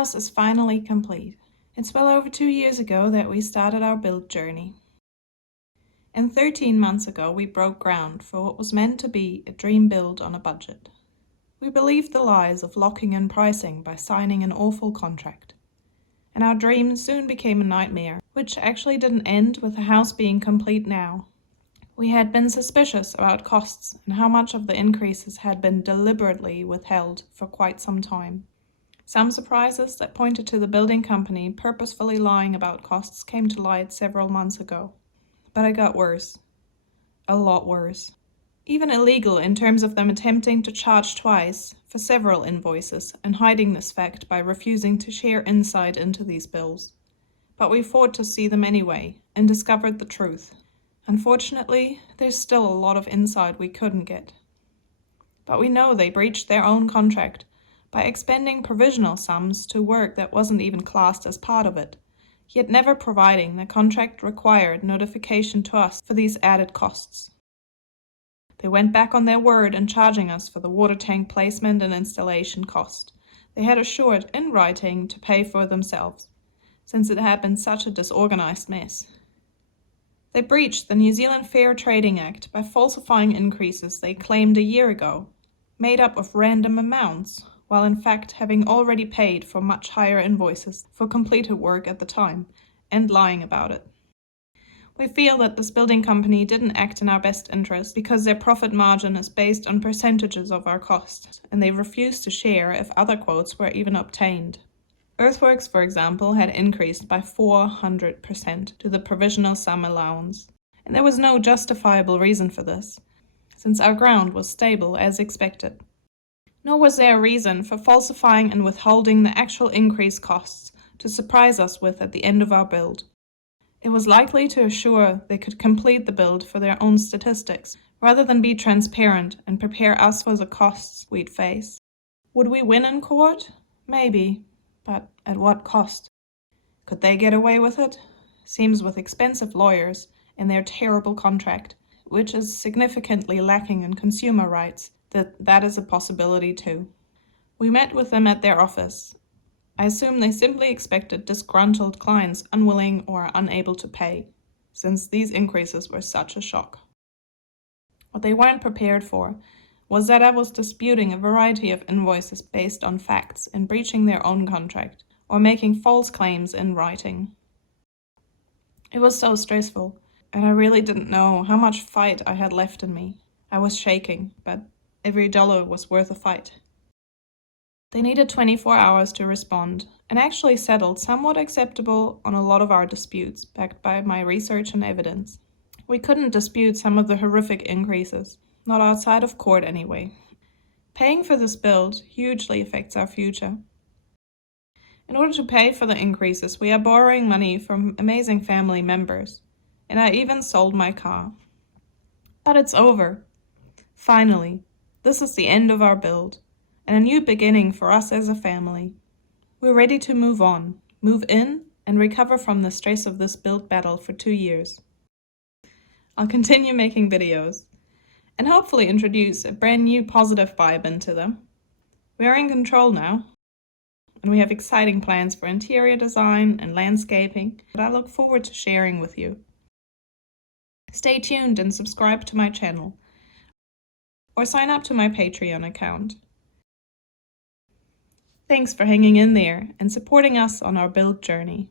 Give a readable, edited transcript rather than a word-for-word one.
house is finally complete. It's well over 2 years ago that we started our build journey. And 13 months ago we broke ground for what was meant to be a dream build on a budget. We believed the lies of locking in pricing by signing an awful contract. And our dream soon became a nightmare, which actually didn't end with the house being complete now. We had been suspicious about costs and how much of the increases had been deliberately withheld for quite some time. Some surprises that pointed to the building company purposefully lying about costs came to light several months ago. But it got worse. A lot worse. Even illegal in terms of them attempting to charge twice for several invoices and hiding this fact by refusing to share insight into these bills. But we fought to see them anyway and discovered the truth. Unfortunately, there's still a lot of insight we couldn't get. But we know they breached their own contract by expending provisional sums to work that wasn't even classed as part of it, yet never providing the contract-required notification to us for these added costs. They went back on their word in charging us for the water tank placement and installation cost they had assured in writing to pay for themselves, since it had been such a disorganized mess. They breached the New Zealand Fair Trading Act by falsifying increases they claimed a year ago, made up of random amounts, while in fact having already paid for much higher invoices for completed work at the time, and lying about it. We feel that this building company didn't act in our best interest because their profit margin is based on percentages of our costs, and they refused to share if other quotes were even obtained. Earthworks, for example, had increased by 400% to the provisional sum allowance, and there was no justifiable reason for this, since our ground was stable as expected. Nor was there a reason for falsifying and withholding the actual increased costs to surprise us with at the end of our build. It was likely to assure they could complete the build for their own statistics, rather than be transparent and prepare us for the costs we'd face. Would we win in court? Maybe. But at what cost? Could they get away with it? Seems with expensive lawyers and their terrible contract, which is significantly lacking in consumer rights, that is a possibility too. We met with them at their office. I assume they simply expected disgruntled clients unwilling or unable to pay, since these increases were such a shock. What they weren't prepared for was that I was disputing a variety of invoices based on facts and breaching their own contract, or making false claims in writing. It was so stressful, and I really didn't know how much fight I had left in me. I was shaking, but every dollar was worth a fight. They needed 24 hours to respond, and actually settled somewhat acceptable on a lot of our disputes, backed by my research and evidence. We couldn't dispute some of the horrific increases. Not outside of court anyway. Paying for this build hugely affects our future. In order to pay for the increases, we are borrowing money from amazing family members, and I even sold my car. But it's over. Finally, this is the end of our build, and a new beginning for us as a family. We're ready to move on, move in, and recover from the stress of this build battle for 2 years. I'll continue making videos, and hopefully introduce a brand new positive vibe into them. We're in control now, and we have exciting plans for interior design and landscaping that I look forward to sharing with you. Stay tuned and subscribe to my channel, or sign up to my Patreon account. Thanks for hanging in there and supporting us on our build journey.